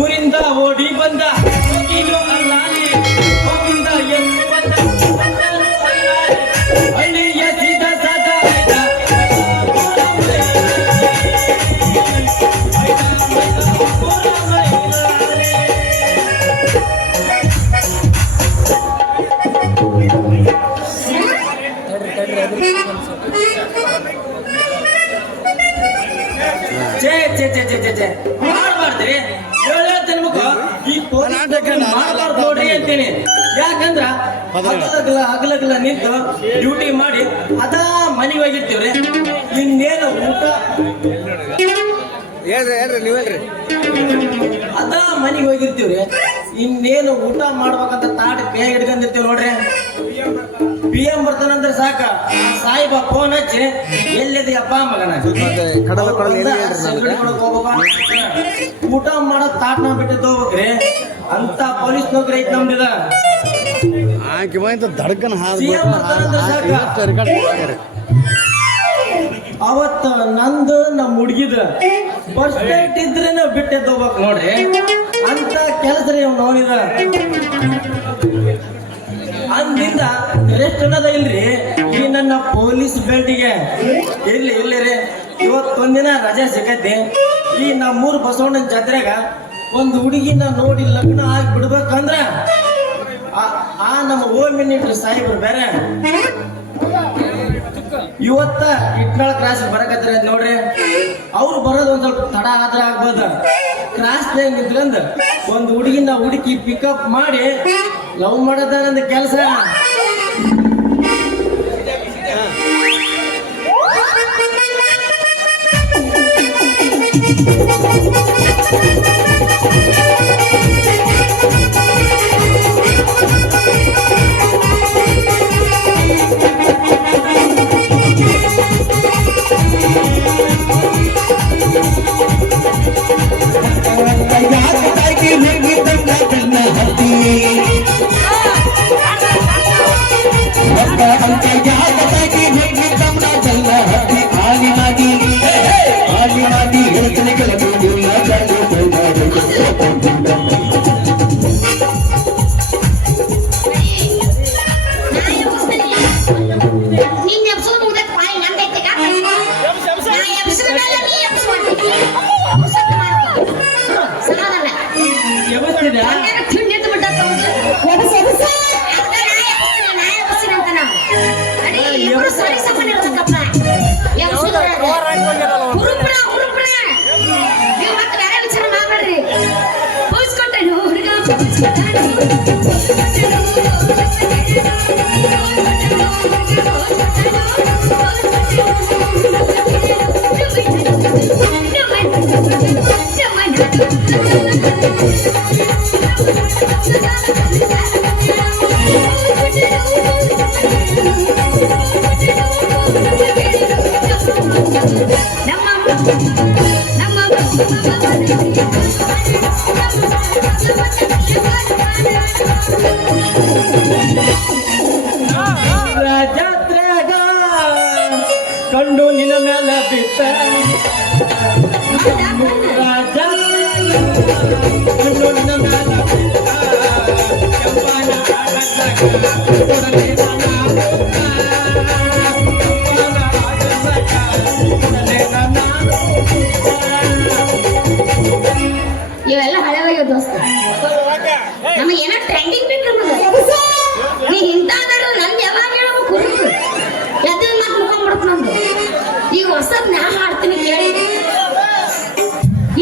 ಊರಿಂದ ಓಡಿ ಬಂದ ಹೋಗಿಲು ಅಲ್ಲಾನೆ ಹೋಗಿಂದ ಎದ್ದು ಬಂದ ಹಳ್ಳಿಯ ಸೀದ ಸಾದ ಛೇ ಛೇ ಛೇ ಛೇ ಛೇ ಛೇ ಮಾಡ್ಬಾರ್ದ್ರಿ ಈ ಮಾಡ್ಬಾರ್ದು ನೋಡ್ರಿ ಅಂತೀನಿ. ಯಾಕಂದ್ರ ಹಗಲಗಲ ನಿಂತು ಡ್ಯೂಟಿ ಮಾಡಿ ಅದ ಮನೆಗೆ ಹೋಗಿರ್ತೀವ್ರಿ. ಇನ್ನೇನು ಊಟ ಅದ ಮನೆಗೆ ಹೋಗಿರ್ತೀವ್ರಿ. ಇನ್ನೇನು ಊಟ ಮಾಡ್ಬೇಕಂತ ತಾಟ್ ಕೈ ಹಿಡ್ಕೊಂಡಿರ್ತೀವಿ ನೋಡ್ರಿ. PM ಬರ್ತಾನಂದ್ರೆ ಸಾಕ ಸಾಯಿಬ ಫೋನ್ ಹಚ್ಚಿ ಎಲ್ಲಿದೆಯಪ್ಪ ಮಗನ ಊಟ ಮಾಡೋ ತಾಟ್ನ ಬಿಟ್ಟಿದ್ದು ಹೋಗ್ರಿ ಅಂತ ಪೊಲೀಸ್ ನೌಕರಿ ಐತಿ ನಮ್ದಿದ. ಅವತ್ತ ನಂದು ನಮ್ಮ ಹುಡುಗಿದ ಬಸ್ ಡೇಟ್ ಇದ್ರೆ ಬಿಟ್ಟೆದ್ದು ಹೋಗ್ಬೇಕು ನೋಡ್ರಿ. ಅಂತ ಕೆಲಸ ರೀ ನೋಡಿದ ಅಂದಿಂದ ರೆಸ್ಟ್ ಅನ್ನೋದ ಇಲ್ರಿ. ಈ ನನ್ನ ಪೊಲೀಸ್ ಬೆಲ್ಟಿಗೆ ಇಲ್ಲಿ ರೀ ಇವತ್ತೊಂದಿನ ರಜೆ ಸಿಗತ್ತೆ. ಈ ನಮ್ಮೂರು ಬಸವಣ್ಣನ ಜಾತ್ರೆಗ ಒಂದು ಹುಡುಗಿನ ನೋಡಿ ಲಗ್ನ ಆಗಿ ಬಿಡ್ಬೇಕಂದ್ರ ಆ ನಮ್ಮ ಹೋಮ್ ಮಿನಿಸ್ಟರ್ ಸಾಹೇಬ್ರು ಬೇರೆ ಇವತ್ತ ಇಟ್ನಾಳ ಕ್ರಾಸ್ ಬರಕತ್ತರ ನೋಡ್ರಿ. ಅವ್ರು ಬರೋದು ಒಂದ್ ಸ್ವಲ್ಪ ತಡ ಆದ್ರೆ ಆಗ್ಬೋದ. ಕ್ರಾಸ್ ನಿಂತ್ಕೊಂಡ್ ಒಂದು ಹುಡುಗಿನ ಹುಡುಕಿ ಪಿಕಪ್ ಮಾಡಿ ಲವ್ ಮಾಡೋದ ನಂದು ಕೆಲಸ. ಜಾತ್ರೆಗ ಕಂಡು ನಿನ್ನ ಮೇಲೆ ಬಿತ್ತ ಕಂಡು ನಿನ್ನ ಮೇಲೆ ಇವೆಲ್ಲ ಹಳೆವಾಗ್ಯಾವ ದೋಸ್ತ. ನಮಗೆ ಏನೋ ಟ್ರೆಂಡಿಂಗ್ ಬೇಕು. ನೀ ಇಂತಾದ್ರು ನಂಗೆ ಯಾವಾಗ ಹೇಳ್ಬೇಕು ಎದ್ದು ಮಾತು ಮುಖ ನಮ್ದು. ಈಗ ಹೊಸದ್ ನಾ ಹಾಡ್ತೀನಿ ಕೇಳಿ.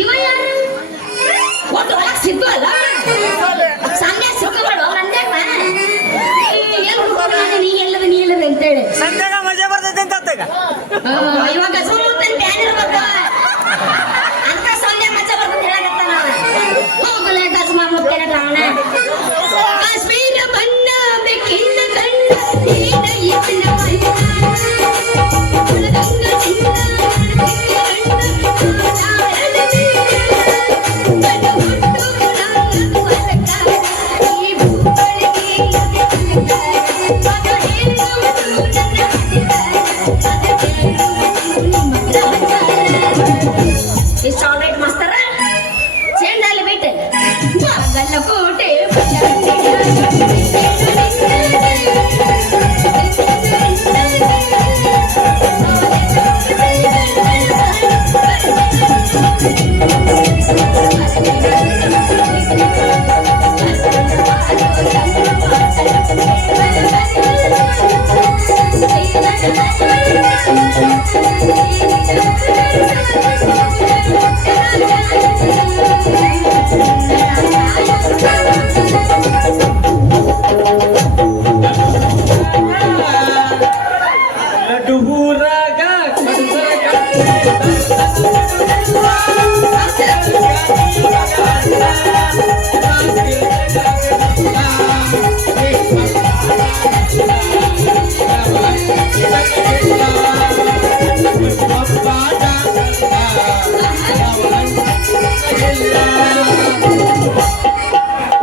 ಇವ ಯಾರು ಒಟ್ಟು ಒಳಗೆ ಸಿದ್ದು ಅಲ್ಲ ಸಂಧ್ಯಾ ಸಿಕ್ಕಬೇಡ ನಂದೇ ನೀ ಎಲ್ಲದ ಅಂತೇಳಿ ಮಜಾ ಬರ್ತೈತೆ ಅಂತ ಇವಾಗ ಸುಮ್ಮನೆ ಟ್ಯಾನ್ ಇರ್ಬೇಕ ಅಂತ ಸಂಧ್ಯಾ ಮಜಾ ಬರ್ತದೆ ಹೇಳಕತ್ತಾನ. ಹೋಗಲೇ ಗಜಮಾ ಮುತ್ತೇನ ಕಾರಣ ಕಾಶ್ಮೀರ ಬಣ್ಣ ಬೆಕ್ಕಿನ ಕಣ್ಣ ನೀನ ಇನ್ನ ಈ ಲಡ್ಡು ಊರಾಗ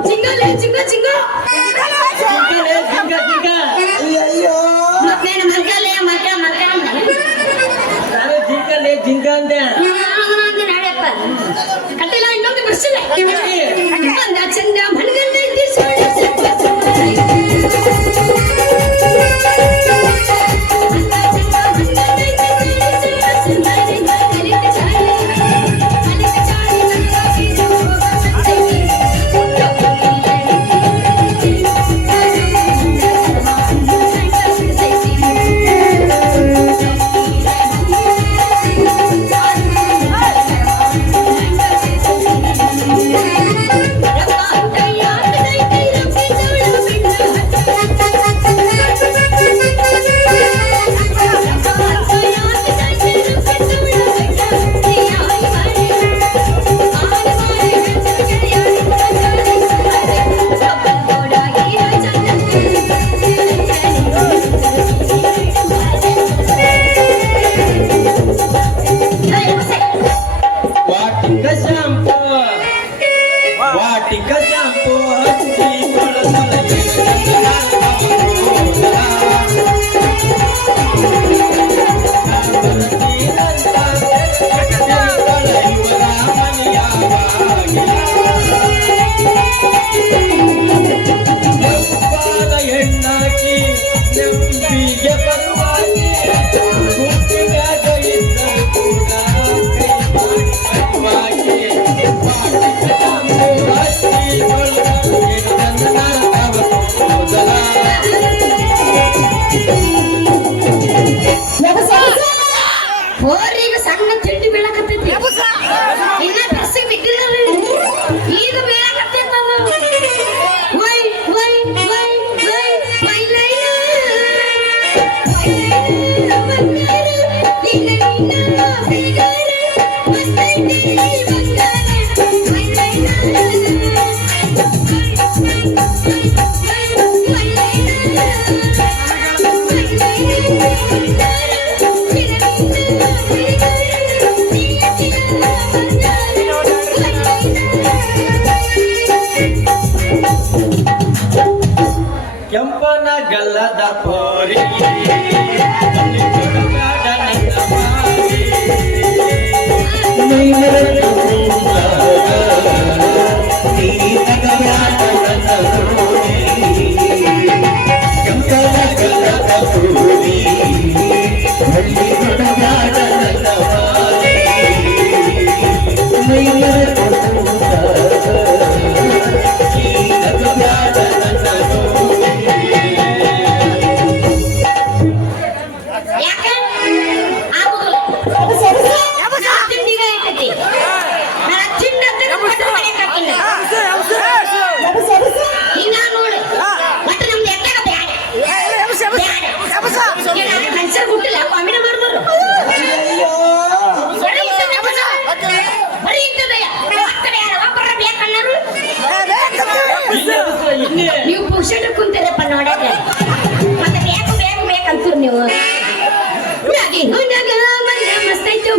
ಚಿಂಗಲೆ ಚಿಂಗ ಚಿಂಗ ಮತ್ತೇನು ಮಲ್ಕಲೆ ಮಲ್ಕ ಮಲ್ಕ ಜಿಂಕ ಅಂದೆ ನಾಳೆಪ್ಪ ಕಟ್ಟಿಲ್ಲ ಇನ್ನೊಂದು ಬರ್ಸಿಲ್ಲ ಒಂದ ಚಂದ ಮಣಗಂಡೆ ವಾಟಿಕ ಶಾಂಪು ಹೆಣ್ಣಾಕಿ ನೆಂಪಿಗೆ ಬರುವಾಗಿ ಗುಂಪಿಗಾಗ ಇದ್ದರು ಕೂಡ ಹೋರಿಗೆ ಸಣ್ಣ ತಿಂಡಿ ಬೀಳಕತ್ತೈತಿ ಇನ್ನ ಡ್ರೆಸ್ಸಿಗೆ ಬಿದ್ದಿಲ್ಲ ಈಗ ಬೀಳಕತ್ತೈತ why why why why why ಲೈನ ಕೆಂಪನ ಗಲ್ಲದ ಪೋರಿ ಯಾಕೆ ಆಗುದಿಲ್ಲ ತಿಂಡಿಗ ಐತೈತಿ ನಾನು ತಿಂಡ ಇನ್ನ ನೋಡಿ ಮತ್ತೆ ನಮ್ದು ಎಟ್ಟಾಗ ಬ್ಯಾಡ ಮನುಷ್ಯರು ಹುಟ್ಟಿಲ್ಲ ಕಾಮಿಡಿ ಮಾಡಿದ್ರು ಬರೀ ಇದ್ದದಯ್ಯ ಒಬ್ಬರ ಬೇಕನ್ನರು ನೀವು ಪುರುಷರು ಕುಂತಿರಪ್ಪ ನೋಡಕ್ಕೆ ಮತ್ತೆ ಬೇಕು ಬೇಕು ಬೇಕಂತೀರಿ ನೀವು ಮಸ್ತೈತು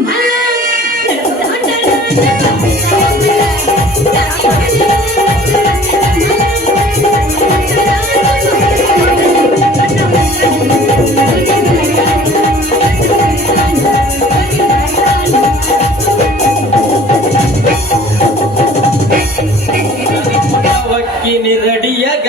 ಒಕ್ಕಿನ ನೀ ರೆಡಿಯಾಗ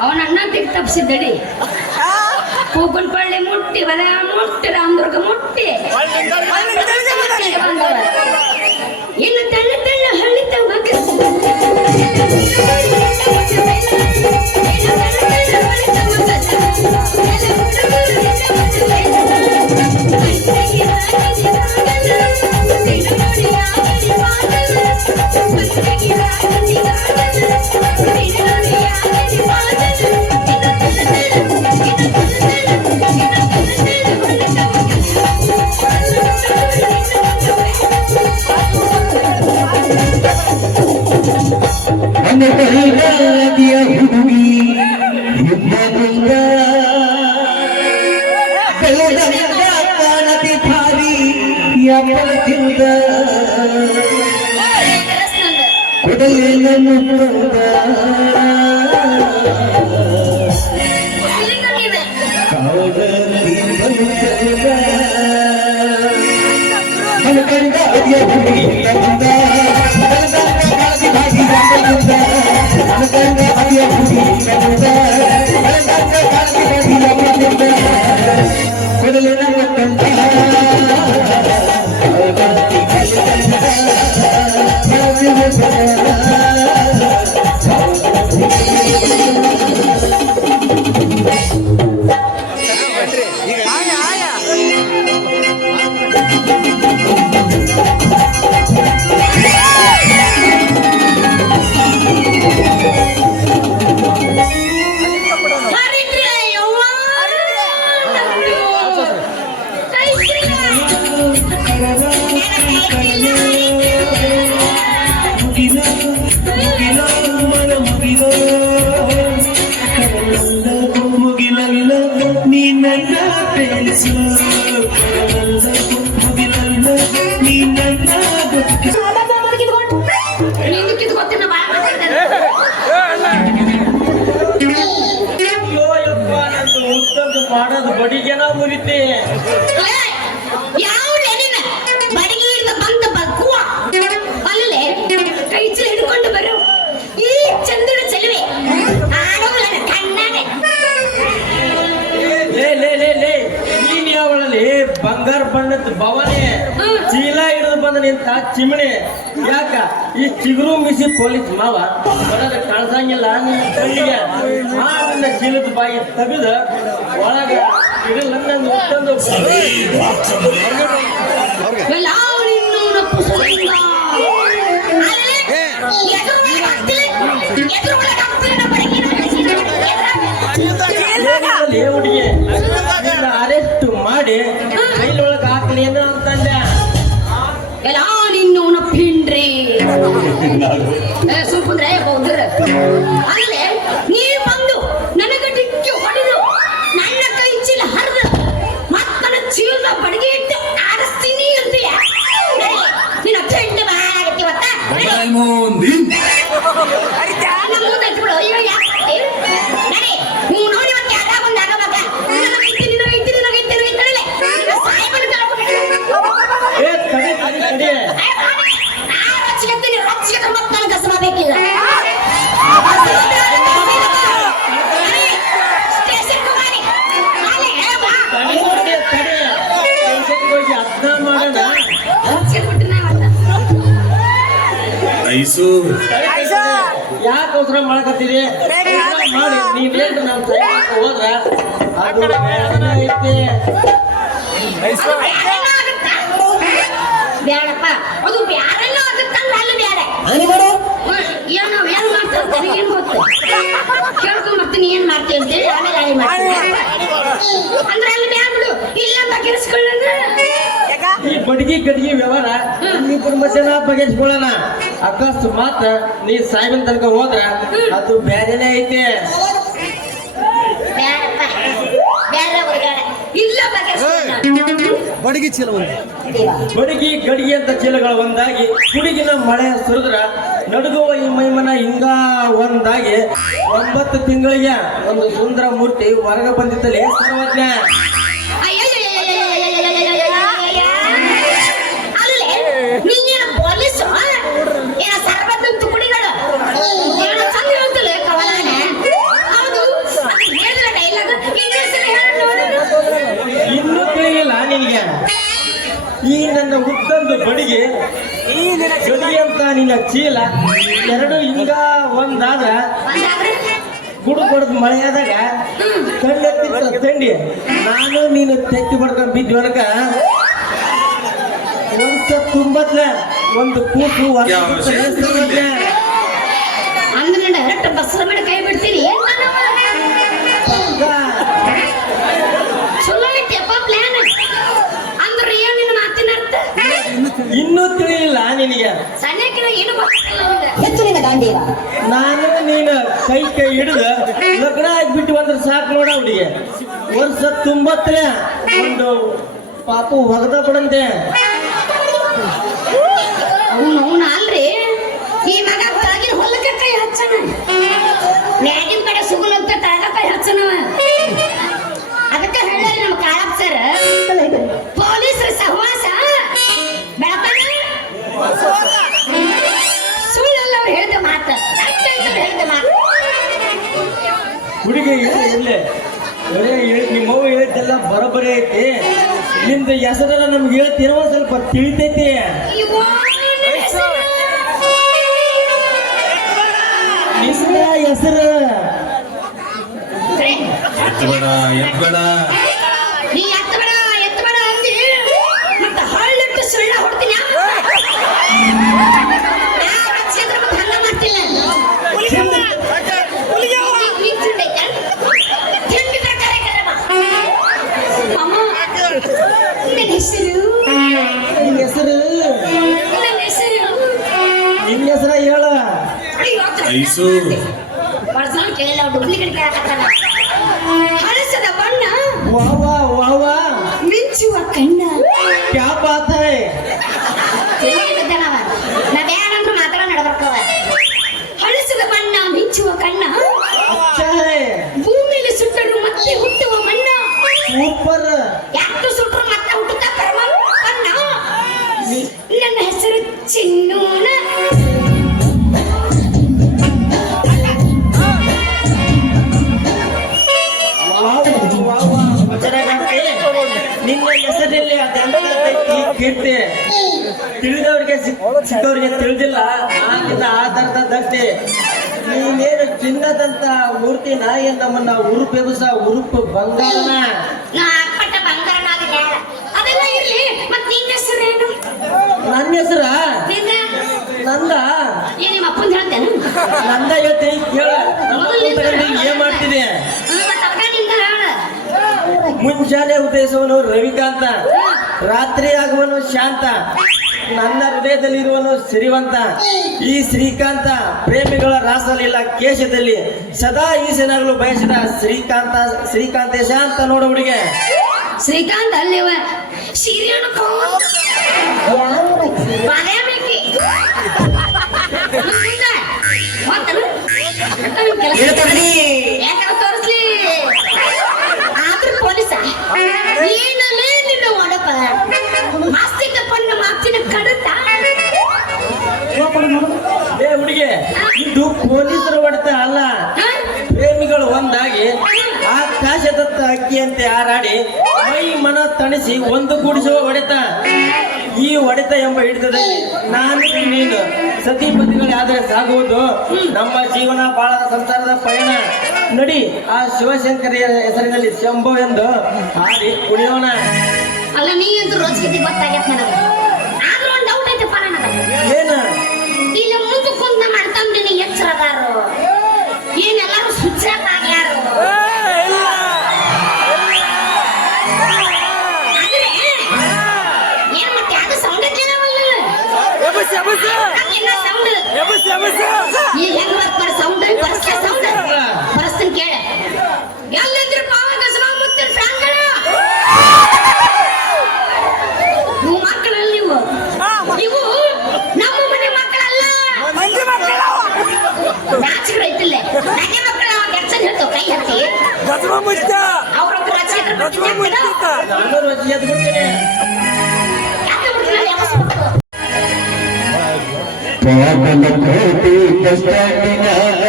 ಅವನ ಅಣ್ಣ ತೆಗ್ ತಪ್ಪಿಸಿದ್ದಡಿ ಕೂಗುಲ್ ಪಳ್ಳಿ ಮುಟ್ಟಿ ಬಲ ಮುಟ್ಟಿ ರಾಮದುರ್ಗ ಮುಟ್ಟಿ ಬಂದವ. ಇನ್ನು ತಳ್ಳ ತಳ್ಳ ಹಳ್ಳಿ ನದಿಯ ಹುಡುಗಿ ಯುದ್ಧದಿಂದ ಬೆಳೆದ ಕಾಣತಿ ಭಾರಿ ಯಮದಿಂದ ಕೊಡಲಿನ ಮುಟ್ಟದ ಕಾವಡಿ ಬಂದ ಮನಕಂಡ ನದಿಯ ಹುಡುಗಿ ಯುದ್ಧದಿಂದ ಮಾಡೋದು ಬಡಿಗೆನ ಮುರಿತಿ ಯಾವ ಬಡಿಗೆ ಬಂದ ಬಗ್ಗುವ ಅಲ್ಲೇ ಕೈ ಚೀಲ ಹಿಡ್ಕೊಂಡು ಬರು ಈ ಚಂದ್ರನ ಚೆಲುವೆ ಆಡೋಲ್ಲ ಕಣ್ಣಾನೆ ಲೇ ನೀನ್ ಯಾವಳಲ್ಲಿ ಬಂಗಾರ ಬಣ್ಣದ ಭವನೆ ಚೀಲ ಹಿಡಿದು ಬಂದ ನಿಂತ ಚಿಮಣಿ ಯಾಕ ಈ ಚಿಗುರು ಮಿಸಿ ಪೊಲೀಸ್ ಮಾವ ಬರೋದ ಕಾಣಿಸಂಗಿಲ್ಲ ನಿನ್ನ ಕಣ್ಣಿಗೆ ಮಾವಿನ ಚೀಲದ ಬಾಯಿ ತೆಗೆದು ಒಳಗ ಇಡಲಂದು ಒತ್ತಂದು ಹುಡುಗಿ ಅರೆಸ್ಟ್ ಮಾಡಿ ಕೈಲೊಳಗ ಹಾಕ್ಲಿ ಏನು ಅಂತಂದೆ ಎಲ್ಲ ನಿನ್ನು ನಪ್ಪಿನ್ರಿ ಸುಮ್ಮನೆ ಹೋದ್ರ ಅಲ್ಲೇ ನೀ ಬಂದು ನನಗ ಡಿಕ್ಕಿ ಹೊಡೆದು ನನ್ನ ಕೈ ಚೀಲ ಹರಿದು ಮತ್ತನ ಚೀಲದ ಬಡಿಗೆ ಇಟ್ಟು ಆರಿಸ್ತೀನಿ ಅಂತೀಯ ನಿನ್ನ ಫ್ರೆಂಡ್ ಮಾಡಾಗತ್ತಿವತ್ತ ನಮ್ಮ ಮುಂದೆ ಹಚ್ಬಿಡು ಅಯ್ಯೋ ಯಾಕೆ ನಡಿ ನೀವು ನೋಡಿ ಮತ್ತೆ ಯಾವಾಗ ಒಂದು ಆಗಬೇಕ ಸಾಯ್ಬನ ಏ ತಡಿ ತಡಿ ಬೇಕಿಲ್ಲ ಯಾಕೆ ಅವಸರ ಮಾಡಕತ್ತೀರಿ ಮಾಡಿ ನೀವೇನು ನಮ್ಮ ಹೋದ್ರ ಅದು ಐತಿ ಬ್ಯಾಡಪ್ಪ ಅದು ಬ್ಯಾರೆಲ್ಲ ಆಗುತ್ತಲ್ಲ ಅಲ್ಲಿ ಬ್ಯಾರೆ ಏನು ಏನ್ ಮಾಡ್ತಾರೆ ಏನ್ ಗೊತ್ತು ಕೇಳ್ಕೊಂಡ್ ಬರ್ತೀನಿ ಏನ್ ಮಾಡ್ತೀವಿ ಅಂತೇಳಿ ಆಮೇಲೆ ಅಲ್ಲಿ ಮಾಡ್ತೀನಿ ಅಂದ್ರೆ ಅಲ್ಲಿ ಬ್ಯಾಡ ಬಿಡು ಇಲ್ಲ ಬಗೆಹರಿಸ್ಕೊಳ್ಳೋಣ ಈ ಬಡ್ಗಿ ಗಡ್ಗಿ ವ್ಯವಹಾರ ಇಬ್ಬರು ಮಧ್ಯಾಹ್ನ ಬಗೆಹರಿಸ್ಕೊಳ್ಳೋಣ ಅಕಸ್ಮಾತ್ ನೀ ಸಾಯಿಬನ್ ತನಕ ಹೋದ್ರ ಅದು ಬ್ಯಾರೆನೇ ಐತೆ ಬಡಗಿ ಚೀಲ ಒಂದು ಬಡಗಿ ಗಡಿಗೆ ಅಂತ ಚೀಲಗಳ ಒಂದಾಗಿ ಕುಡಿಗಿನ ಮಳೆ ಸುರಿದ್ರ ನಡುಗುವ ಈ ಮೈಮನ ಹಿಂಗ ಒಂದಾಗಿ 9 ತಿಂಗಳಿಗೆ ಒಂದು ಸುಂದರ ಮೂರ್ತಿ ಹೊರಗೆ ಬಂದಿತ್ತಲೇ ಸರ್ವಜ್ಞ. ಅಲ್ಲೇ ನೀನೇನ ಪೊಲೀಸ್ ಏನ ಸರ್ವದಂತ ಕುಡಿಗಳು ಏನ ಚಂದ ಹೇಳ್ತಲ್ಲ ಕವಲಾನೆ ಹೌದು ಹೇಳಿದ ಡೈಲಾಗ್ ಇನ್ನೂ ತಿಳಿಯಿಲ್ಲ ನಿನಗೆ ಈ ನನ್ನ ಉದ್ದೊಂದು ಬಡಿಗೆ ಗಡಿಗೆ ಅಂತ ನಿನ್ನ ಚೀಲ ಎರಡು ಹಿಂಗ ಒಂದಾದ ಗುಡು ಕೊಡದ್ ಮಳೆಯಾದಾಗ ಕಂಡೆತ್ತಿತ್ತ ತಂಡಿ ನಾನು ನೀನು ತೆತ್ತಿ ಬಡ್ಕೊಂಡ್ ಬಿದ್ವನಕ ವರ್ಷ ತುಂಬತ್ಲೆ ಒಂದು ಕೂಸು ಅಂದ್ರೆ ಡೈರೆಕ್ಟ್ ಬಸ್ ಮೇಲೆ ಕೈ ಬಿಡ್ತೀನಿ ಚಲೋ ಐತೆಪ್ಪ ಪ್ಲಾನ್ ಅಂದ್ರೆ ಏನು ನಿನ್ನ ಮಾತಿನ ಅರ್ಥ ಇನ್ನೂ ತಿಳಿಯಿಲ್ಲ ನಿನಗೆ ಸಣ್ಣಕಿನ ಏನು ಗೊತ್ತಿಲ್ಲ ನಿನಗೆ ಹೆಚ್ಚಿನ ಗಾಂಧೀವ ನಾನು ನೀನು ಕೈ ಹಿಡಿದು ಲಗ್ನ ಆಗ್ಬಿಟ್ಟು ಅಂದ್ರೆ ಸಾಕು ನೋಡ ಹುಡುಗಿ ವರ್ಷ ತುಂಬತ್ಲೆ ಒಂದು ಪಾಪು ಹೊಗದ ಬಿಡಂತೆ. ಅವನು ಅಲ್ರಿ ಈ ಮಗ ತಾಗಿನ ಹೊಲಕ್ಕೆ ಕೈ ಹಚ್ಚನ ಮ್ಯಾಗಿನ ಕಡೆ ಸುಗುಲಂತ ತಾಗ ಕೈ ಹಚ್ಚನವ ಅದಕ್ಕೆ ಹೇಳಿ ನಮ್ಮ ಕಾಳಪ್ಪ ಸರ್ ಪೊಲೀಸರ ಸಹವಾಸ ಬೆಳತಾನ ಸುಳ್ಳಲ್ಲ ಅವ್ರು ಹೇಳಿದ ಮಾತು ಹೇಳಿದ ಮಾತು ಹುಡುಗಿ ಇಲ್ಲೇ ನಿಮ್ಮವ್ವ ಹೇಳಿದ್ದೆಲ್ಲ ಬರೋಬ್ಬರಿ ಐತಿ. ನಿಮ್ದು ಹೆಸರೆಲ್ಲ ನಮ್ಗೆ ಹೇಳ್ತೀರೋ ಸ್ವಲ್ಪ ತಿಳಿತೈತಿ. ಅಯ್ಯೋ, ನನ್ನ ಹೆಸರು. ನಿನ್ನ ಹೆಸರು ಸರಿ. ಎತ್ತಬೇಡ ನೀ ಎತ್ತಬೇಡ ಅಂದಿ ಮತ್ತೆ ಹಳ್ಳಿಟ್ಟು ಸುಳ್ಳ ಹೊಡ್ತೀನಿ ಹಂಗ ಮಾಡ್ತಿಲ್ಲ ನನ್ನ ಹೆಸರು ನಿನ್ನ ಹೆಸರು ನನ್ನ ಹೆಸರು ನಿನ್ನ ಹೆಸರ ಹೇಳ. ಪರ್ಸನಲ್ ಕೇಳಿಲ್ಲ ಡೂಪ್ಲಿಕೇಟ್ ಕೇಳಕತ್ತಾನ ಹಳಸದ ಬಣ್ಣ ವಾವಾ ವಾವಾ ಮಿಂಚುವ ಕಣ್ಣ ಕ್ಯಾ ಬಾತ್ ಹೈ. ನಾ ಬ್ಯಾಡಂದ್ರು ಮಾತ್ರ ನಡ್ಬರ್ಕವ ಹಳಸದ ಬಣ್ಣ ಮಿಂಚುವ ಕಣ್ಣ ಅಚ್ಚಾ ಹೈ ಭೂಮಿಲಿ ಸುಟ್ಟರು ಮತ್ತೆ ಹುಟ್ಟುವ ಮಣ್ಣ ಸೂಪರ್. ಯಾಕೆ ಸುಟ್ಟರು ಮತ್ತೆ ಹುಟ್ಟುತ್ತ ಪರಮ ಕಣ್ಣ ನನ್ನ ಹೆಸರು ಚಿನ್ನೂನ ನಿನ್ನ ಹೆಸರಲ್ಲಿ ಅದೆಂತೈತಿ ಕೀರ್ತಿ ತಿಳಿದವ್ರಿಗೆ ಸಿಕ್ಕವ್ರಿಗೆ ತಿಳಿದಿಲ್ಲ ಆಗಿನ ಆಧಾರದಷ್ಟೇ. ನೀನೇನು ಚಿನ್ನದಂತ ಮೂರ್ತಿ ನಾಯಿ ನಮ್ಮನ್ನ ಉರುಪೆಬಸ ಉರುಪು ಬಂಗಾರನ ನಾ ಅಪ್ಪಟ್ಟ ಬಂಗಾರನಾದ ಅದೆಲ್ಲ ಇರ್ಲಿ ಮತ್ ನಿನ್ನ ಹೆಸರೇನು ನನ್ನ ಹೆಸರ ನಿನ್ನ ನಂದ ಏನ್ ನಿಮ್ಮ ಅಪ್ಪಂದು ಹೇಳ್ತೇನೆ ನಂದ ಹೇಳ್ತೀನಿ ಕೇಳ. ಏನ್ ಮಾಡ್ತಿದೆ ಮತ್ ಅದ್ಕ ನಿಂದ ಹೇಳ ಮುಂಜಾನೆ ಉದ್ದೇಶವನು ರವಿಕಾಂತ, ರಾತ್ರಿ ಆಗುವನು ಶಾಂತ, ನನ್ನ ಹೃದಯದಲ್ಲಿರುವನು ಸಿರಿವಂತ. ಈ ಶ್ರೀಕಾಂತ ಪ್ರೇಮಿಗಳ ರಾಸಲಿಲ್ಲ ಕೇಶದಲ್ಲಿ ಸದಾ ಈಸನಾಗಲು ಬಯಸಿದ ಶ್ರೀಕಾಂತೇಶ ಅಂತ ನೋಡ ಹುಡುಗೆ. ಶ್ರೀಕಾಂತ್ ಅಲ್ಲಿವ ಸೀರೆ ತೋರಿಸ್ಲಿ ಆದ್ರೂ ಪೊಲೀಸ ಏನಲ್ಲೇ ನಿನ್ನ ಒಡಪ ಮಾಸ್ತಿಕ ಪಣ್ಣ ಮಾತಿನ ಕಡತ ಏ ಹುಡುಗಿ, ಇದು ಪೊಲೀಸರ ಹೊಡೆತ ಅಲ್ಲ. ಪ್ರೇಮಿಗಳು ಒಂದಾಗಿ ಆಕಾಶದತ್ತ ಅಕ್ಕಿಯಂತೆ ಹಾರಾಡಿ ಮೈ ಮನ ತಣಿಸಿ ಒಂದು ಗೂಡಿಸುವ ಹೊಡೆತ. ಈ ಹೊಡೆತ ಎಂಬ ಹಿಡಿತದಲ್ಲಿ ನಾನು ನೀನು ಸತಿಪತಿಗಳಾದರೆ ಸಾಗುವುದು ನಮ್ಮ ಜೀವನ ಬಾಳದ ಸಂಸಾರದ ಪಯಣ. ನಡಿ ಆ ಶಿವಶಂಕರಿಯ ಹೆಸರಿನಲ್ಲಿ ಶಂಭು ಎಂದು ಹಾಡಿ ಕುಣಿಯೋಣ. ಅಲ್ಲ ನೀ ಅಂತ ರೋಜ್ಗಿದ್ದಿ ಗೊತ್ತಾಗ್ಯತ್ ನನಗ. ಆದ್ರೂ ಒಂದು ಡೌಟ್ ಐತಪ್ಪ ನನಗ. ಏನ ಇಲ್ಲಿ ಮುಂದೆ ಕುಂತ ಮಾಡ್ತಾಂದಿನಿ ಎಚ್ಚರದಾರು ಏನೆಲ್ಲಾರು ಸ್ವಿಚ್ ಆಫ್ ಆಗ್ಯಾರು. ಆದ್ರೆ ಏನ್ ಮತ್ತೆ ಅದು ಸೌಂಡ್ ಕೇಳವಲ್ಲ. ಸೌಂಡ್ ಈ ಹೆಂಗ್ ಬರ್ತಾರೆ ಸೌಂಡ್ ಬರ್ಸ್ತ ಸೌಂಡ್ ಬರ್ಸ್ತೀನಿ ಕೇಳ. ಎಲ್ಲಿದ್ರು ಪಾವ ಗಸಮ ಮುತ್ತಿನ ಫ್ಯಾನ್ಗಳು ಅವ್ರ ರಜೆ ನಾನು ರಜೆ ಎದ್ದು ಬಿಡ್ತೀನಿ. ಯಾಕೆ ಬಿಡ್ತಿಲ್ಲ ಯಾವಸ್ ಬಿಡ್ತು ಬಾಗಲಕೋಟೆ ಬಸ್ ಸ್ಟ್ಯಾಂಡಿನಾಗ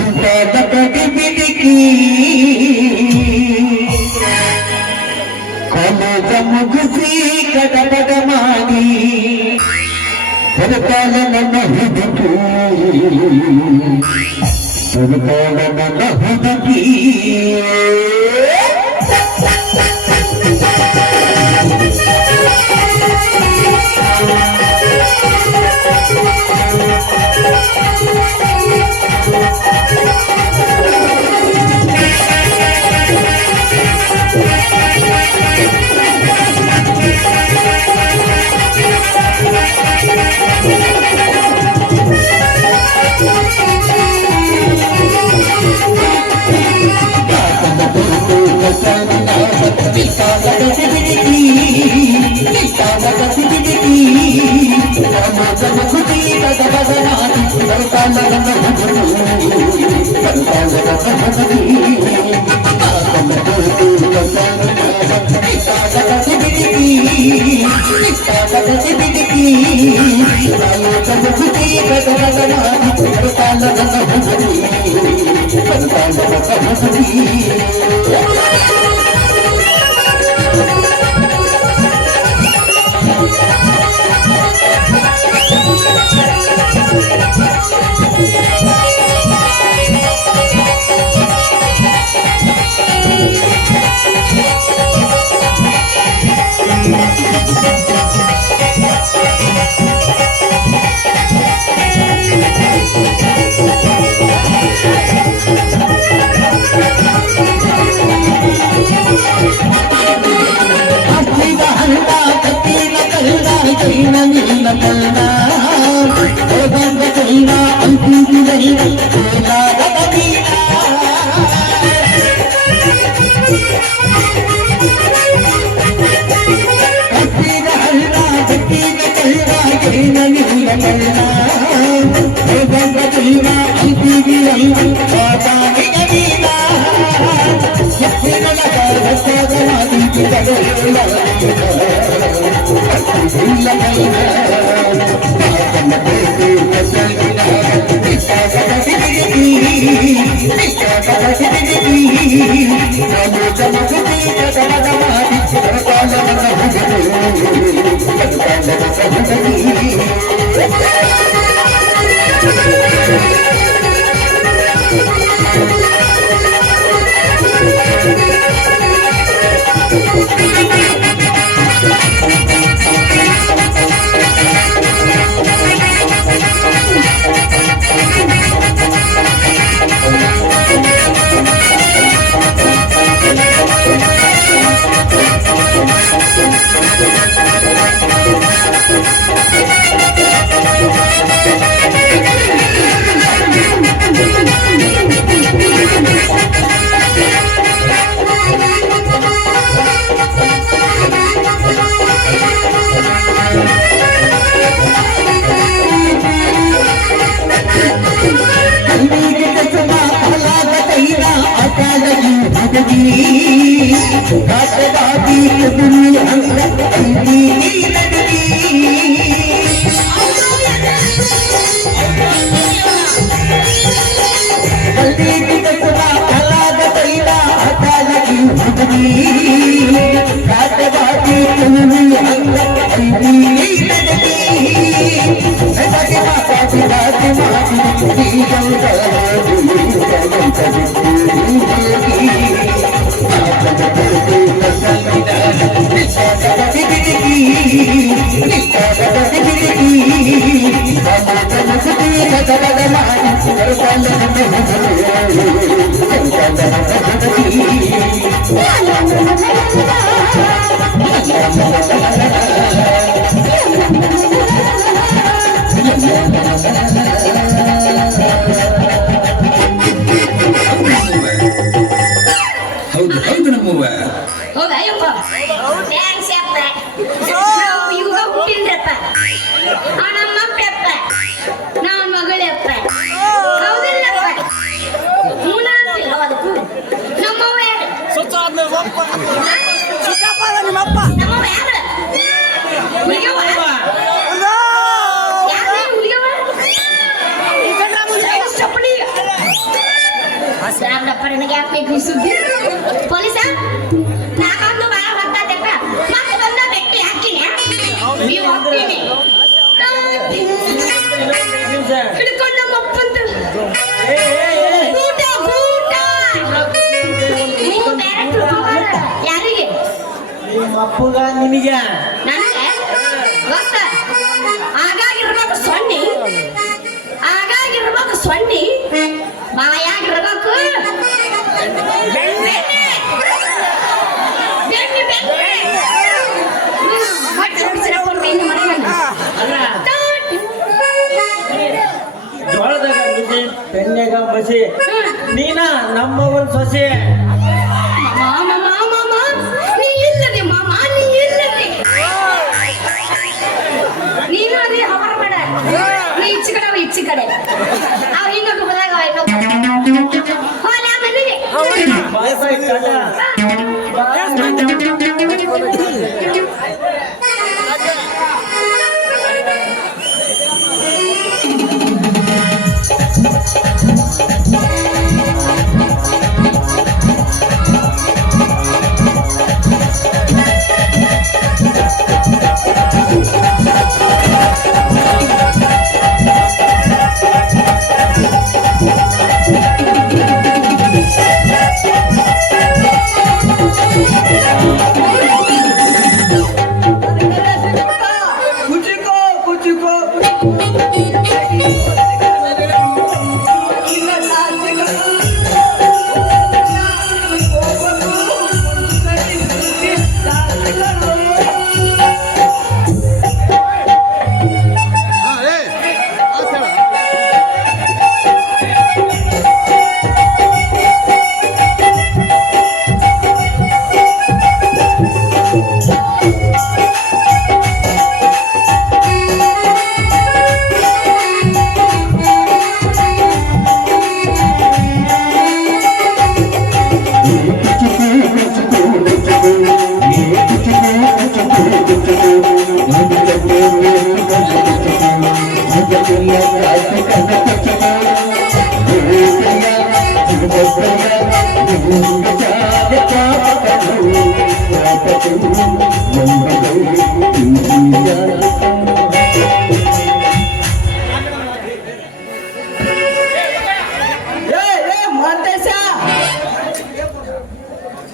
ಉಂಟಾದ ಕಡಿಬಿಡಿಕಿ ಕಾಲೇಜ ಮುಗಿಸಿ ಕಡಬಡ ಮಾಡಿ ಬರುತ್ತಾಳ ನನ್ನ ಹುಡುಗಿ ಬರುತ್ತಾಳ ನನ್ನ ಹುಡುಗಿ ಹೌದು ಹೌದು ನಮ್ಮವ್ವ. ಹೌದಾ ಯಪ್ಪ ಥ್ಯಾಂಕ್ಸ್ ಯಪ್ಪ ನಾವು ಯುಗ ಹುಟ್ಟಿದ್ರಪ್ಪ ನಮ್ಮ ಅಪ್ಪಪ್ಪ ನಮ್ಮ ಮಗಳಪ್ಪ ಹೌದಿಲ್ಲಪ್ಪ ಮುನ ಅಂತ ನಮ್ಮವ್ವ ಯಾರು? ಹುಲಿಗವ್ವ? ಯಾರು ನೀ ಹುಲಿಗವ್ವ? ಚಪ್ಪಲಿ. ರಾಮನಪ್ಪ ನನಗೆ ಯಾಕೆ ಬೇಕು ಈ ಸುದ್ದಿ? ಪೊಲೀಸ ನಾನೊಂದು ಬಾಳ ಹೊತ್ತಾದೆಪ್ಪ ಮತ್ತೆ ಬಂದ ಬೆಟ್ಟಿ ಹಾಕಿನಿ ನೀವು ಹೋಗ್ತೀನಿ ಹಿಡ್ಕೊಂಡು ನಮ್ಮಪ್ಪಂದು ಊಟ ಊಟ ನೀವು ಡೈರೆಕ್ಟ್ ಹೋಗೋಣ ಯಾರಿಗೆ? ನಿಮ್ಮ ಅಪ್ಪಗ ನಿಮಗೆ ನನಗೆ ಗೊತ್ತ ಆಗಾಗಿರ್ಬೇಕು ಸೊನ್ನಿ ಬಾಯಾಗಿರ್ಬೇಕು ಬೆಣ್ಣೆ ಜೋಳದಾಗ ಬಿಸಿ ಬೆಣ್ಣೆಗ ಬಸಿ ನೀನ ನಮ್ಮವನ್ ಸೊಸೆ ನೀ ಇಲ್ಲದೆ ಮಾಮ ನೀ ಇಲ್ಲದೆ ನೀನು ಅದೇ ಹವರ ಬೇಡ ನೀ ಇಚ್ಚಿ ಕಡೆ ಅವ್ ಇನ್ನೊಂದು ಹೋದಾಗ ಮನೆಗೆ ಬಾಯ್ ಬಾಯ್ ಕಟ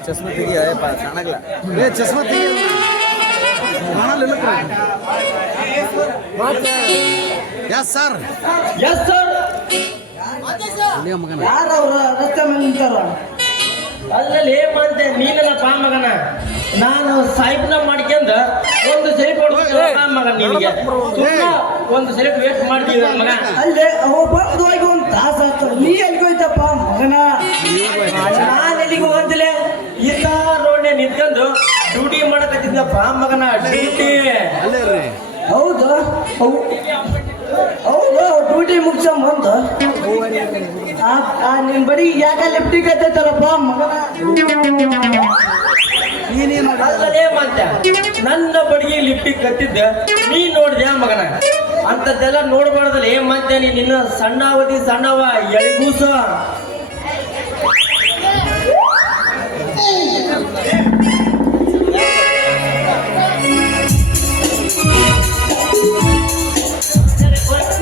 चश्मा तेगी है कानागला ए चश्मा तेगी काना ले लो यस सर ಎಸ್ ಸರ್ लिया मगन ಯಾರು ಅವ್ರ ರಸ್ತೆ ಮೇಲೆ ನಿಂತಾರ ಅಲ್ಲಲ್ಲಿ ಏನ್ ಮಾಡ್ದೆ ನೀನಲ್ಲಪ್ಪ ಮಗನ ನಾನು ಸಾಹಿಬ್ನ ಮಾಡ್ಕೊಂಡ ಒಂದು ಸೆಲ್ಫ್ ಮಗನ ನಿನಗೆ ಒಂದು ಸೆಲ್ಫ್ ವೇಸ್ಟ್ ಮಾಡ್ತೀವಿ ಮಗ ಅಲ್ಲೇ ಅವ ಬಂದು ಹೋಗಿ ಒಂದು ತಾಸು ಆಯ್ತು ನೀ ಎಲ್ಲಿಗೆ ಹೋಯ್ತಪ್ಪ ಮಗನ ನಾನು ಎಲ್ಲಿಗೆ ಹೋಗಂತಿಲೆ ಈತ ರೋಡ್ನೆ ನಿಂತ್ಕೊಂಡು ಡ್ಯೂಟಿ ಮಾಡಕತ್ತಿದ್ದಪ್ಪ ಮಗನ ಡ್ಯೂಟಿ ಅಲ್ಲೇ ರೀ ಹೌದು ಹೌದು ಡ್ಯೂಟಿ ಮುಗಿಸ್ಕೊಂಬಂದು ನಿನ್ ಬಡಿ ಯಾಕೆ ಲಿಫ್ಟಿಗೆ ಹತ್ತೈತಲ್ಲಪ್ಪ ಮಗನ ನೀನೇನು ಅಲ್ಲೇ ಮತ್ತೆ ನನ್ನ ಬಡಿಗೆ ಲಿಫ್ಟಿಗೆ ಕತ್ತಿದ್ದ ನೀ ನೋಡ್ದ್ಯಾ ಮಗನ ಅಂತದ್ದೆಲ್ಲ ನೋಡ್ಬಾರ್ದಲ್ಲ ಏನ್ ಮತ್ತೆ ನಿನ್ನ ಸಣ್ಣ ಅವಧಿ ಸಣ್ಣವ ಎಳಿಗೂಸ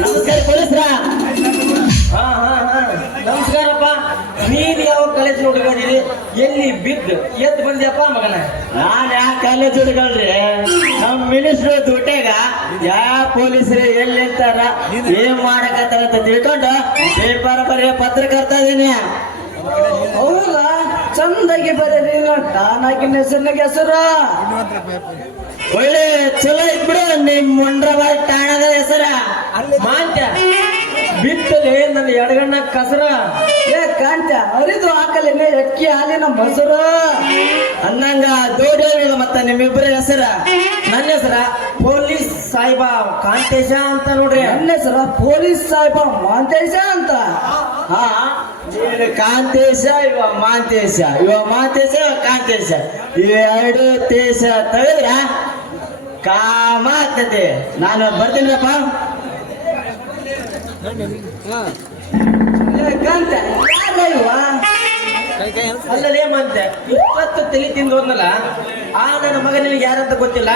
ನಮಸ್ಕಾರ ಪೊಲೀಸ್ರ ಹಾ ನಮಸ್ಕಾರಪ್ಪ ನೀನ್ ಯಾವ ಕಾಲೇಜ್ ಹುಡುಗದಿರಿ ಎಲ್ಲಿ ಬಿದ್ದು ಎದ್ದು ಬಂದ್ಯಪ್ಪ ಮಗನ ನಾನ್ ಯಾವ ಕಾಲೇಜ್ ಹುಡುಗಲ್ರಿ ನಮ್ ಮಿನಿಸ್ಟ್ರು ದುಡ್ಡಾಗ ಯಾವ ಪೊಲೀಸರು ಎಲ್ಲಿ ಇರ್ತಾರ ಏನ್ ಮಾಡಕತ್ತಾರ ಅಂತ ತಿಳ್ಕೊಂಡು ಪೇಪರ್ ಬರೆಯೋ ಪತ್ರಕರ್ತ ಇದೀನಿ ಹೌದಾ ಚಂದಾಗಿ ಬರೀರಿ ತಾನಾಗಿನ ಹೆಸರಿನಾಗ ಹೆಸರು ಒಳ್ಳೆ ಚಲೋ ಇದ್ಬಿಡು ನಿಮ್ ಮುಂಡ್ರಬಾದ್ ಠಾಣದ ಹೆಸರ ಮಾಂತ್ಯ ಬಿತ್ತಲೆ ನನ್ನ ಎಡಗಣ್ಣ ಕಸರ ಏ ಕಾಂತ ಅರಿದು ಹಾಲು ಹಾಕಲೇನೆ ಅಕ್ಕಿ ಹಾಲಿನ ಮೊಸರು ಅನ್ನಂಗ ದೊಡ್ಡ ಮತ್ತ ನಿಮ್ಮಿಬ್ಬರ ಹೆಸರ ನನ್ನ ಹೆಸರ ಪೊಲೀಸ್ ಸಾಹಿಬ ಕಾಂತೇಶ ಅಂತ ನೋಡ್ರಿ. ನನ್ನ ಹೆಸರ ಪೊಲೀಸ್ ಸಾಹೇಬ ಮಾಂತೇಶ ಅಂತ. ಹಾ ನೀನು ಕಾಂತೇಶ ಇವ ಮಾಂತೇಶ, ಇವ ಮಾಂತೇಶ ಇವ ಕಾಂತೇಶ, ಇವೆರಡು ದೇಶ ತೆಗೆದ್ರ ಕಾಮ ಆಗ್ತದೆ. ನಾನು ಬರ್ತೀನಪ್ಪ. ಕಾಂತ ಯಾರ ಇವ? ಅಲ್ಲಲೇ ಮಂತೆ ಇವತ್ತು ತಲೆ ತಿಂದು ಹೋದ್ನಲ್ಲ ಆ ನನ್ನ ಮಗ ನಿನಗೆ ಯಾರಂತ ಗೊತ್ತಿಲ್ಲ.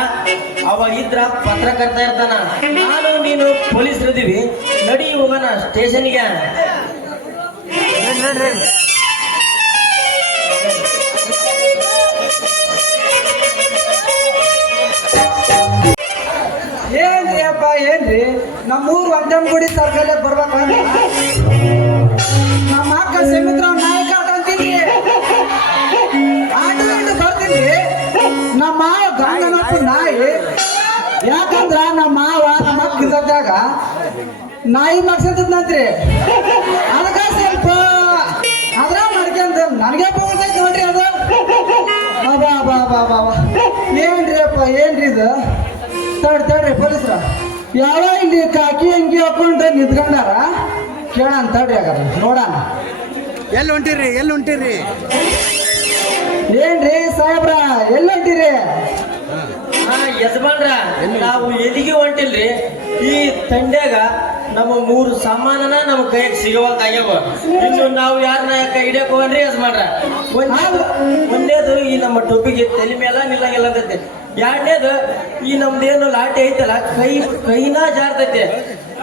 ಅವ ಇದ್ರ ಪತ್ರಕರ್ತ ಇರ್ತಾನ, ನಾನು ನೀನು ಪೊಲೀಸರಿದ್ದೀವಿ, ನಡಿ ಹೋಗೋಣ ಸ್ಟೇಷನ್ಗೆ. ಏನ್ರಿ ಅಪ್ಪ ಏನ್ರಿ? ನಮ್ಮೂರು ವಂಟಂಗುಡಿ ಸರ್ಕಲ್ ಬರ್ಬೇಕಂದ್ರ ನಮ್ಮ ಅಕ್ಕ ಸುಮಿತ್ರ ನಾಯಕ ಅಂತೀನಿ ಆಟೋ ಬರ್ತೀನಿ. ನಮ್ಮ ಮಾವ ಗಂಗನಪ್ಪ ನಾಯಿ, ಯಾಕಂದ್ರ ನಮ್ಮ ಮಾವ ನಮ್ಮ ಅಕ್ಕ ಇದ್ದಾಗ ನಾಯಿ ಮಗ್ಸಂತಂತ್ರಿ. ಅದಕ್ಕ ಸ್ವಲ್ಪ ಅದ್ರ ಮಾಡ್ಕೊಂತ ನನಗೆ ಹೋಗ್ತೈತಿ ನೋಡ್ರಿ ಅದು. ಬಾ ಬಾ ಬಾ ಬಾ ಬಾ ಏನ್ರಿ ಅಪ್ಪ ಏನ್ರಿ ಇದು? ತಡ್ರಿ ಪೊಲೀಸ್ರ ಯಾವ ಇಲ್ಲಿ ಕಾಕಿ ಅಂಗಿ ಹಾಕೊಂಡು ನಿಂತ್ಕೊಂಡಾರ ಕೇಳೋಣ ತಡ್ರಿ ಆಗ ನೋಡೋಣ. ಎಲ್ಲಿ ಹೊಂಟಿರಿ? ಏನ್ರಿ ಸಾಹೇಬ್ರ ಎಲ್ಲಿ ಹೊಂಟಿರಿ? ಹಾ ಯಜಮಾನ್ರ, ನಾವು ಎಲ್ಲಿಗೆ ಹೊಂಟಿಲ್ರಿ. ಈ ತಂಡ್ಯಾಗ ನಮ್ಮ 3 ಸಾಮಾನನ ನಮ್ಮ ಕೈಯಾಗ ಸಿಗವಾಗ್ಯಾವ. ಇನ್ನು ನಾವು ಯಾರನ್ನ ಕೈ ಹಿಡಿಯಕ್ ಹೋಗನ್ರಿ ಯಜಮಾನ್ರ. ಒಂದೇದು ಈ ನಮ್ಮ ಟೊಪಿಗೆ ತಲೆ ಮೇಲೆ ನಿಲ್ಲಂಗಿಲ್ಲ ಅಂತೈತಿ. ಎರಡನೇದು ಈ ನಮ್ದೇನು ಲಾಟಿ ಐತಲ್ಲ ಕೈನ ಜಾರ್ತೈತಿ.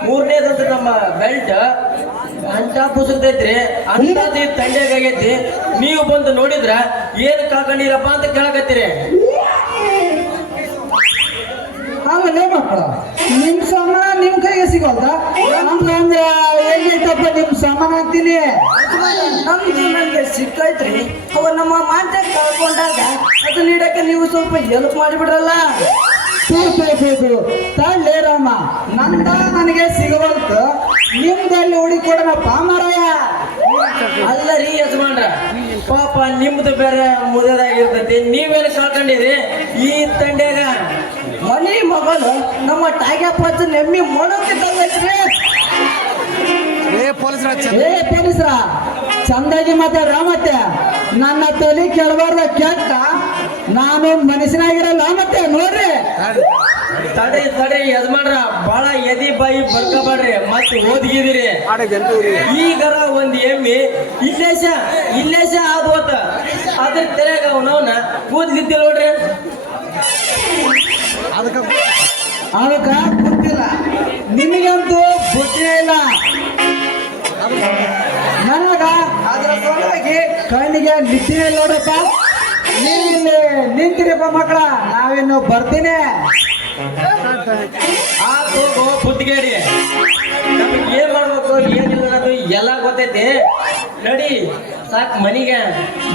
ಮೂರನೇದಂದ್ರೆ ನಮ್ಮ ಬೆಲ್ಟ್ ಅಂಟ ಪುಸ್ತೈತ್ರಿ. ಅಂತದ್ದು ಈ ತಂಡ್ಯಾಗ ಆಗೈತಿ. ನೀವು ಬಂದು ನೋಡಿದ್ರ ಏನ್ ಕಾಕೊಂಡಿರಪ್ಪ ಅಂತ ಕೇಳಕತ್ತೀರಿ. ಆಮೇಲೆ ಮಕ್ಕಳ ನಿಮ್ ಸಾಮಾನ ನಿಮ್ ಕೈಗೆ ಸಿಗೋಲ್ದ? ನಮ್ಗಂದ್ರ ಎಲ್ಲಿತ್ತಪ್ಪ ನಿಮ್ ಸಾಮಾನ ಅಂತೀನಿ. ನಮ್ದು ನನಗೆ ಸಿಕ್ಕೈತ್ರಿ. ಅವ ನಮ್ಮ ಮಾಂತೆ ಕಳ್ಕೊಂಡಾಗ ಅದು ನೀಡಕ್ಕೆ ನೀವು ಸ್ವಲ್ಪ ಹೆಲ್ಪ್ ಮಾಡಿಬಿಡ್ರಲ್ಲ. ತಳ್ಳಿ ರಾಮ, ನಂದ ನನಗೆ ಸಿಗಬಂತ ನಿಮ್ದಲ್ಲಿ ಹುಡುಕೊಡನಪ್ಪ ಮಾರಾಯ. ಅಲ್ಲ ರೀ ಯಜಮಾನ್ರ, ಪಾಪ ನಿಮ್ದು ಬೇರೆ ಮುದದಾಗಿರ್ತೈತಿ, ನೀವೇನು ಕಳ್ಕೊಂಡಿರಿ ಈ ತಂಡ್ಯಾಗ. ಮನಿ ಮಗನು ನಮ್ಮ ಟಾಗ್ಯಪ್ಪ ನೆಮ್ಮಿ ಮೊಣಕ್ಕಿದ್ದಂಗೈತ್ರಿ. ಏ ಪೊಲೀಸ್ರ ಚಂದಾಗಿ ಮಾತಾಡ್ರ. ಮತ್ತೆ ನನ್ನ ತಲೆ ಕೆಳಬಾರ್ದ ಕೆಟ್ಟ ನಾನು ಮನುಷ್ಯನಾಗಿರಲ್ಲ. ಮತ್ತೆ ನೋಡ್ರಿ ತಡ್ರಿ ಯಜಮಾನ್ರ, ಬಾಳ ಎದಿ ಬಾಯಿ ಬರ್ಕೋಬೇಡ್ರಿ, ಮತ್ತೆ ಓದ್ಗಿದಿರಿ. ಈಗರ ಒಂದ್ ಎಮ್ಮಿ ಇಲ್ಲೇಶ ಆದ್ವತ್ತ ಅದ್ರ ತೆರೆಗ ಅವನವನ ಕೂದ್ಲಿದ್ದಿಲ್ಲ ನೋಡ್ರಿ. ಅದಕ್ಕ ಗೊತ್ತಿಲ್ಲ, ನಿಮಗಂತೂ ಬುದ್ಧಿಯೇ ಇಲ್ಲ. ನನಗ ಅದ್ರ ಸಲುವಾಗಿ ಕಣ್ಣಿಗೆ ನಿದ್ದೆ ನೋಡಪ್ಪ. ನೀವಿಲ್ಲಿ ನಿಂತಿರಪ್ಪ ಮಕ್ಕಳ, ನಾವಿನ್ನು ಬರ್ತೀನಿ. ಆ ಹೋಗೋ ಬುದ್ಧಿಗೇಡಿ, ನಮಗೆ ಏನ್ ಮಾಡ್ಬೇಕು ಏನಿಲ್ಲ ಅನ್ನೋದು ಎಲ್ಲ ಗೊತ್ತೈತಿ. ನಡಿ ಸಾಕ್ ಮನಿಗೆ.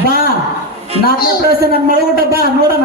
ಬಾ 4ನೇ ಪ್ರಶ್ನೆ ನನ್ನ ಮಳಗುಟ್ಟ ಬಾ ನೋಡೋಣ.